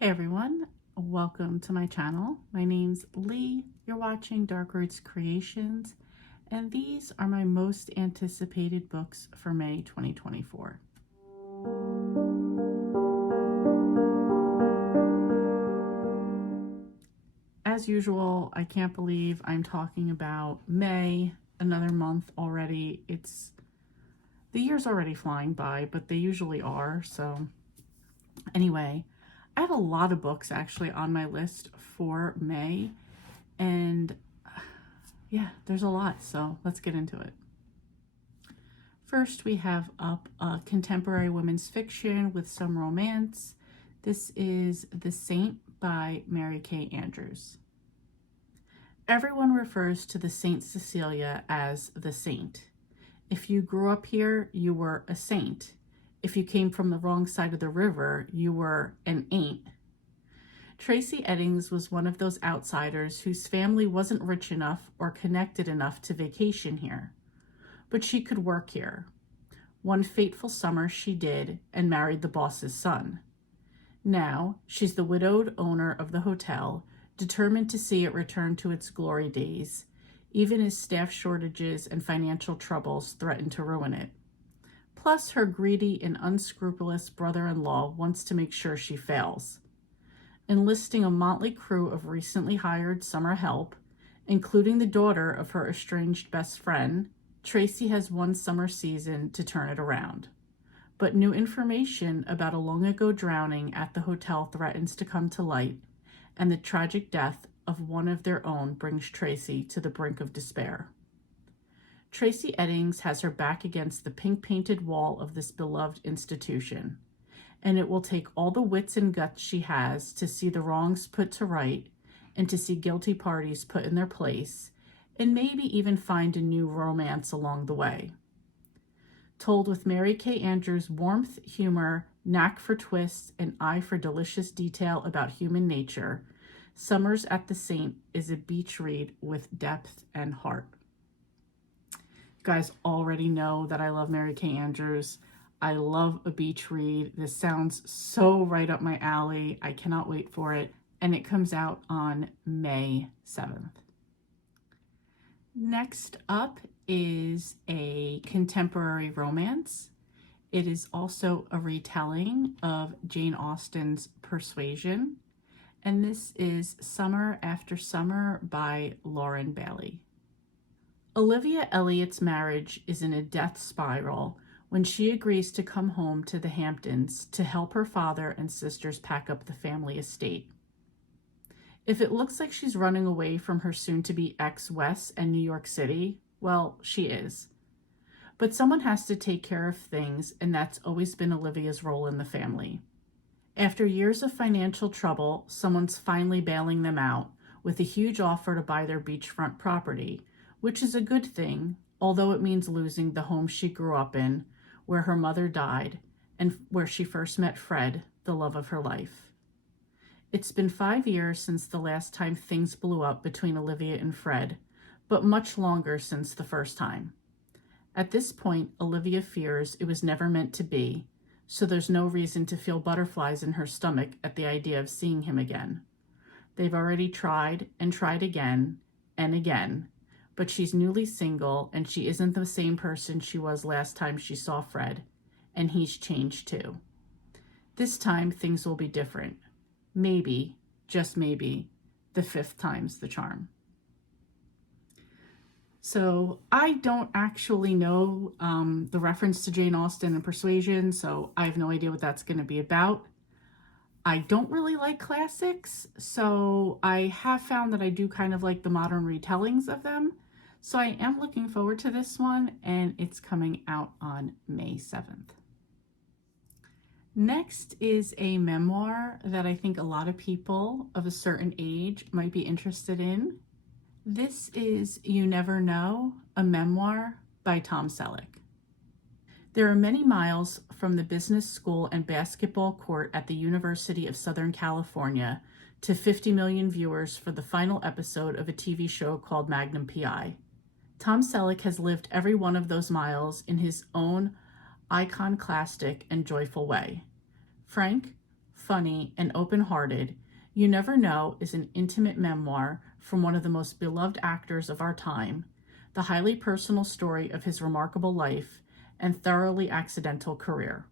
Hey everyone, welcome to my channel. My name's Lee. You're watching Dark Roots Creations, and these are my most anticipated books for May 2024. As usual, I can't believe I'm talking about May, another month already. The year's already flying by, but they usually are. So anyway, I have a lot of books actually on my list for May, and yeah, there's a lot, so let's get into it. First, we have up contemporary women's fiction with some romance. This is The Saint by Mary Kay Andrews. Everyone refers to the Saint Cecilia as the Saint. If you grew up here, you were a saint. If you came from the wrong side of the river, you were an ain't. Tracy Eddings was one of those outsiders whose family wasn't rich enough or connected enough to vacation here. But she could work here. One fateful summer she did and married the boss's son. Now she's the widowed owner of the hotel, determined to see it return to its glory days, even as staff shortages and financial troubles threaten to ruin it. Plus, her greedy and unscrupulous brother-in-law wants to make sure she fails. Enlisting a motley crew of recently hired summer help, including the daughter of her estranged best friend, Tracy has one summer season to turn it around. But new information about a long-ago drowning at the hotel threatens to come to light, and the tragic death of one of their own brings Tracy to the brink of despair. Tracy Eddings has her back against the pink-painted wall of this beloved institution, and it will take all the wits and guts she has to see the wrongs put to right and to see guilty parties put in their place, and maybe even find a new romance along the way. Told with Mary Kay Andrews' warmth, humor, knack for twists, and eye for delicious detail about human nature, Summers at the Saint is a beach read with depth and heart. You guys already know that I love Mary Kay Andrews. I love a beach read. This sounds so right up my alley. I cannot wait for it. And it comes out on May 7th. Next up is a contemporary romance. It is also a retelling of Jane Austen's Persuasion, and this is Summer After Summer by Lauren Bailey. Olivia Elliott's marriage is in a death spiral when she agrees to come home to the Hamptons to help her father and sisters pack up the family estate. If it looks like she's running away from her soon-to-be ex-Wes and New York City, well, she is. But someone has to take care of things, and that's always been Olivia's role in the family. After years of financial trouble, someone's finally bailing them out with a huge offer to buy their beachfront property, which is a good thing, although it means losing the home she grew up in, where her mother died, and where she first met Fred, the love of her life. It's been 5 years since the last time things blew up between Olivia and Fred, but much longer since the first time. At this point, Olivia fears it was never meant to be, so there's no reason to feel butterflies in her stomach at the idea of seeing him again. They've already tried and tried again and again, but she's newly single and she isn't the same person she was last time she saw Fred, and he's changed too. This time, things will be different. Maybe, just maybe, the fifth time's the charm. So I don't actually know the reference to Jane Austen and Persuasion, so I have no idea what that's going to be about. I don't really like classics, so I have found that I do kind of like the modern retellings of them. So I am looking forward to this one, and it's coming out on May 7th. Next is a memoir that I think a lot of people of a certain age might be interested in. This is You Never Know, a memoir by Tom Selleck. There are many miles from the business school and basketball court at the University of Southern California to 50 million viewers for the final episode of a TV show called Magnum P.I. Tom Selleck has lived every one of those miles in his own iconoclastic and joyful way. Frank, funny, and open-hearted, You Never Know is an intimate memoir from one of the most beloved actors of our time, the highly personal story of his remarkable life and thoroughly accidental career.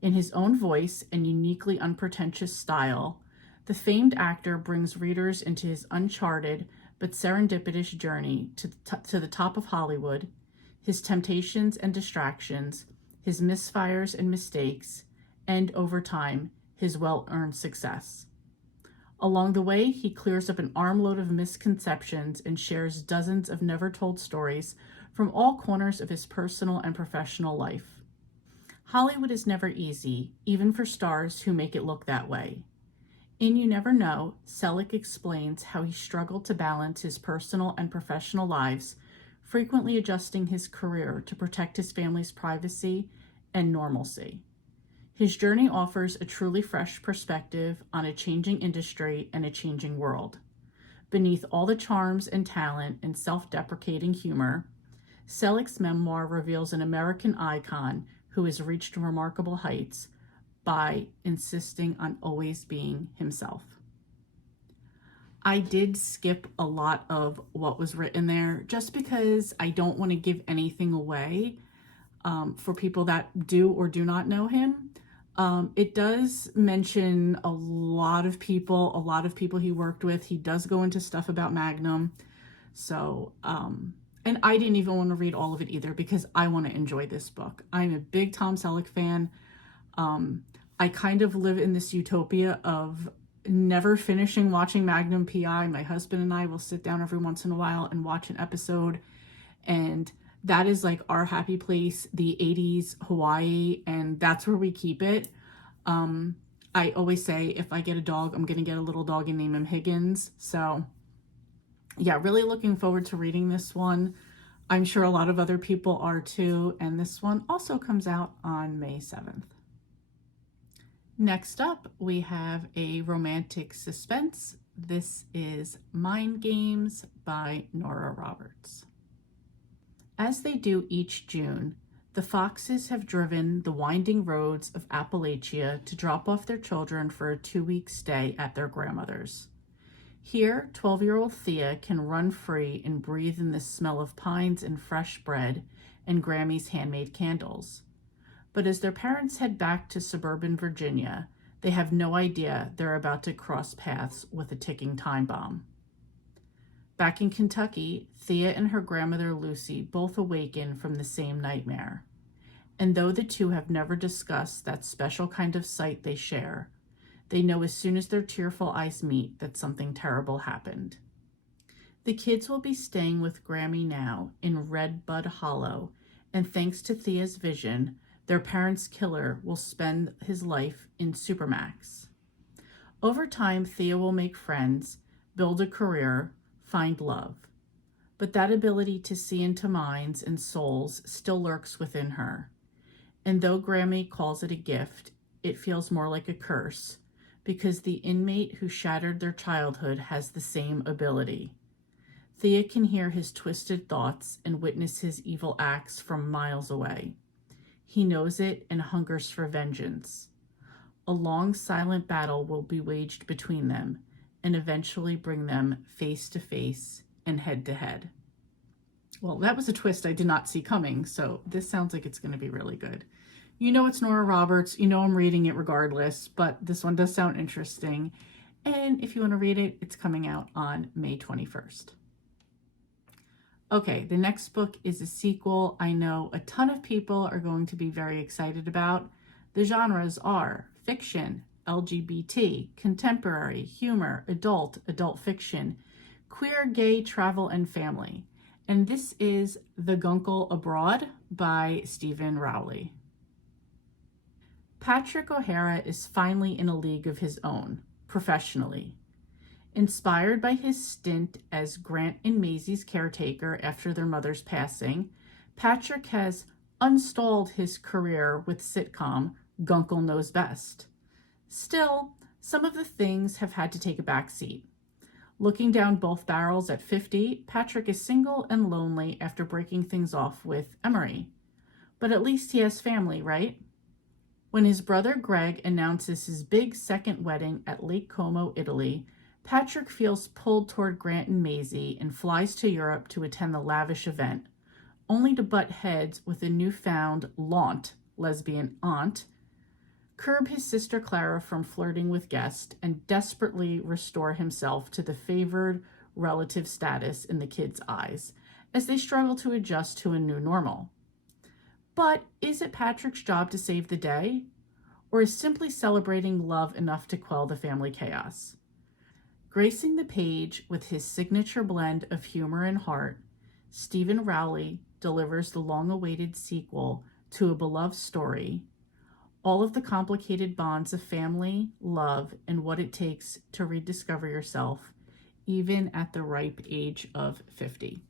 In his own voice and uniquely unpretentious style, the famed actor brings readers into his uncharted but serendipitous journey to the top of Hollywood, his temptations and distractions, his misfires and mistakes, and over time, his well-earned success. Along the way, he clears up an armload of misconceptions and shares dozens of never-told stories from all corners of his personal and professional life. Hollywood is never easy, even for stars who make it look that way. In You Never Know, Selleck explains how he struggled to balance his personal and professional lives, frequently adjusting his career to protect his family's privacy and normalcy. His journey offers a truly fresh perspective on a changing industry and a changing world. Beneath all the charms and talent and self-deprecating humor, Selleck's memoir reveals an American icon who has reached remarkable heights by insisting on always being himself. I did skip a lot of what was written there just because I don't want to give anything away for people that do or do not know him. It does mention a lot of people he worked with. He does go into stuff about Magnum. So, and I didn't even want to read all of it either because I want to enjoy this book. I'm a big Tom Selleck fan. I kind of live in this utopia of never finishing watching Magnum PI. My husband and I will sit down every once in a while and watch an episode. And that is like our happy place, the 80s Hawaii, and that's where we keep it. I always say if I get a dog, I'm going to get a little dog and name him Higgins. So yeah, really looking forward to reading this one. I'm sure a lot of other people are too, and this one also comes out on May 7th. Next up, we have a romantic suspense. This is Mind Games by Nora Roberts. As they do each June, the Foxes have driven the winding roads of Appalachia to drop off their children for a 2-week stay at their grandmother's. Here, 12-year-old Thea can run free and breathe in the smell of pines and fresh bread and Grammy's handmade candles. But as their parents head back to suburban Virginia, they have no idea they're about to cross paths with a ticking time bomb. Back in Kentucky, Thea and her grandmother Lucy both awaken from the same nightmare. And though the two have never discussed that special kind of sight they share, they know as soon as their tearful eyes meet that something terrible happened. The kids will be staying with Grammy now in Red Bud Hollow, and thanks to Thea's vision, their parents' killer will spend his life in Supermax. Over time, Thea will make friends, build a career, find love. But that ability to see into minds and souls still lurks within her. And though Grammy calls it a gift, it feels more like a curse, because the inmate who shattered their childhood has the same ability. Thea can hear his twisted thoughts and witness his evil acts from miles away. He knows it and hungers for vengeance. A long, silent battle will be waged between them and eventually bring them face to face and head to head. Well, that was a twist I did not see coming, so this sounds like it's going to be really good. You know it's Nora Roberts, you know I'm reading it regardless, but this one does sound interesting. And if you want to read it, it's coming out on May 21st. Okay, the next book is a sequel I know a ton of people are going to be very excited about. The genres are fiction, LGBT, contemporary, humor, adult fiction, queer, gay, travel, and family. And this is The Guncle Abroad by Stephen Rowley. Patrick O'Hara is finally in a league of his own, professionally. Inspired by his stint as Grant and Maisie's caretaker after their mother's passing, Patrick has unstalled his career with sitcom Guncle Knows Best. Still, some of the things have had to take a back seat. Looking down both barrels at 50, Patrick is single and lonely after breaking things off with Emery. But at least he has family, right? When his brother Greg announces his big second wedding at Lake Como, Italy, Patrick feels pulled toward Grant and Maisie and flies to Europe to attend the lavish event, only to butt heads with a newfound lesbian aunt, curb his sister Clara from flirting with guests, and desperately restore himself to the favored relative status in the kids' eyes as they struggle to adjust to a new normal. But is it Patrick's job to save the day? Or is simply celebrating love enough to quell the family chaos? Gracing the page with his signature blend of humor and heart, Stephen Rowley delivers the long-awaited sequel to a beloved story, all of the complicated bonds of family, love, and what it takes to rediscover yourself, even at the ripe age of 50.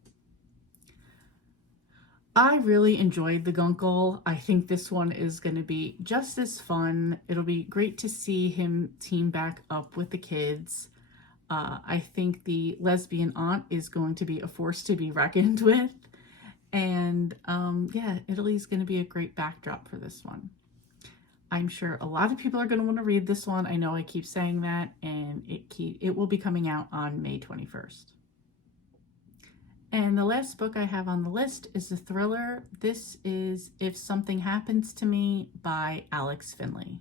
I really enjoyed The Guncle. I think this one is going to be just as fun. It'll be great to see him team back up with the kids. I think the lesbian aunt is going to be a force to be reckoned with. And yeah, Italy's going to be a great backdrop for this one. I'm sure a lot of people are going to want to read this one. I know I keep saying that, and it will be coming out on May 21st. And the last book I have on the list is a thriller. This is If Something Happens to Me by Alex Finley.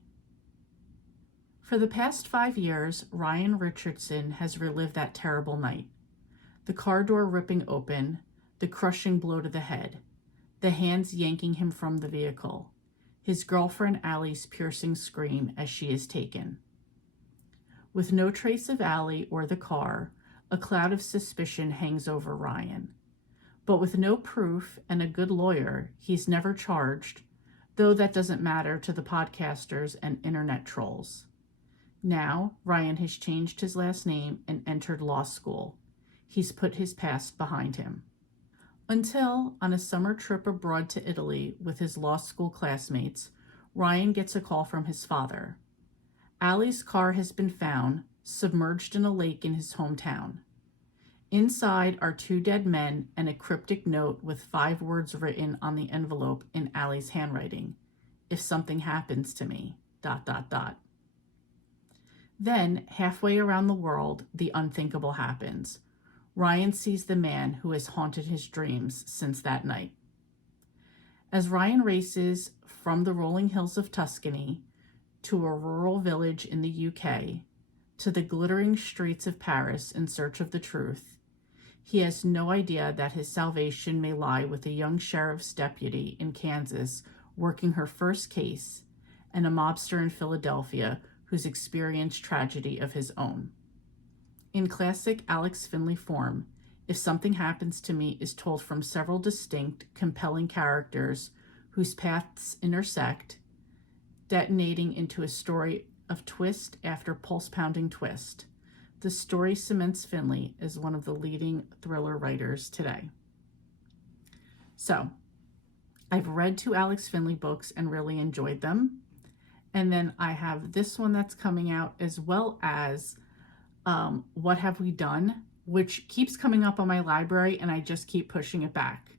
For the past 5 years, Ryan Richardson has relived that terrible night. The car door ripping open, the crushing blow to the head, the hands yanking him from the vehicle, his girlfriend Allie's piercing scream as she is taken. With no trace of Allie or the car, a cloud of suspicion hangs over Ryan. But with no proof and a good lawyer, he's never charged, though that doesn't matter to the podcasters and internet trolls. Now, Ryan has changed his last name and entered law school. He's put his past behind him. Until, on a summer trip abroad to Italy with his law school classmates, Ryan gets a call from his father. Allie's car has been found, submerged in a lake in his hometown. Inside are 2 dead men and a cryptic note with 5 words written on the envelope in Allie's handwriting. If something happens to me, ... Then, halfway around the world, the unthinkable happens. Ryan sees the man who has haunted his dreams since that night. As Ryan races from the rolling hills of Tuscany to a rural village in the UK, to the glittering streets of Paris in search of the truth, he has no idea that his salvation may lie with a young sheriff's deputy in Kansas working her first case, and a mobster in Philadelphia who's experienced tragedy of his own. In classic Alex Finley form, If Something Happens to Me is told from several distinct, compelling characters whose paths intersect, detonating into a story of twist after pulse-pounding twist. The story cements Finley as one of the leading thriller writers today. So, I've read 2 Alex Finley books and really enjoyed them. And then I have this one that's coming out, as well as What Have We Done, which keeps coming up on my library and I just keep pushing it back.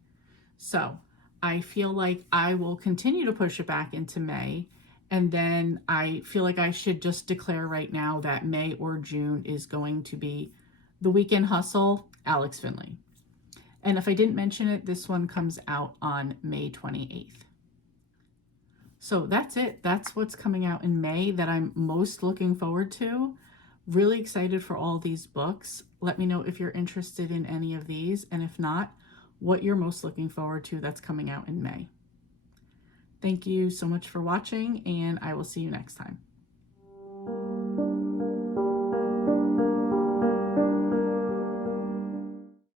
So I feel like I will continue to push it back into May. And then I feel like I should just declare right now that May or June is going to be The Weekend Hustle, Alex Finley. And if I didn't mention it, this one comes out on May 28th. So that's it. That's what's coming out in May that I'm most looking forward to. Really excited for all these books. Let me know if you're interested in any of these, and if not, what you're most looking forward to that's coming out in May. Thank you so much for watching, and I will see you next time.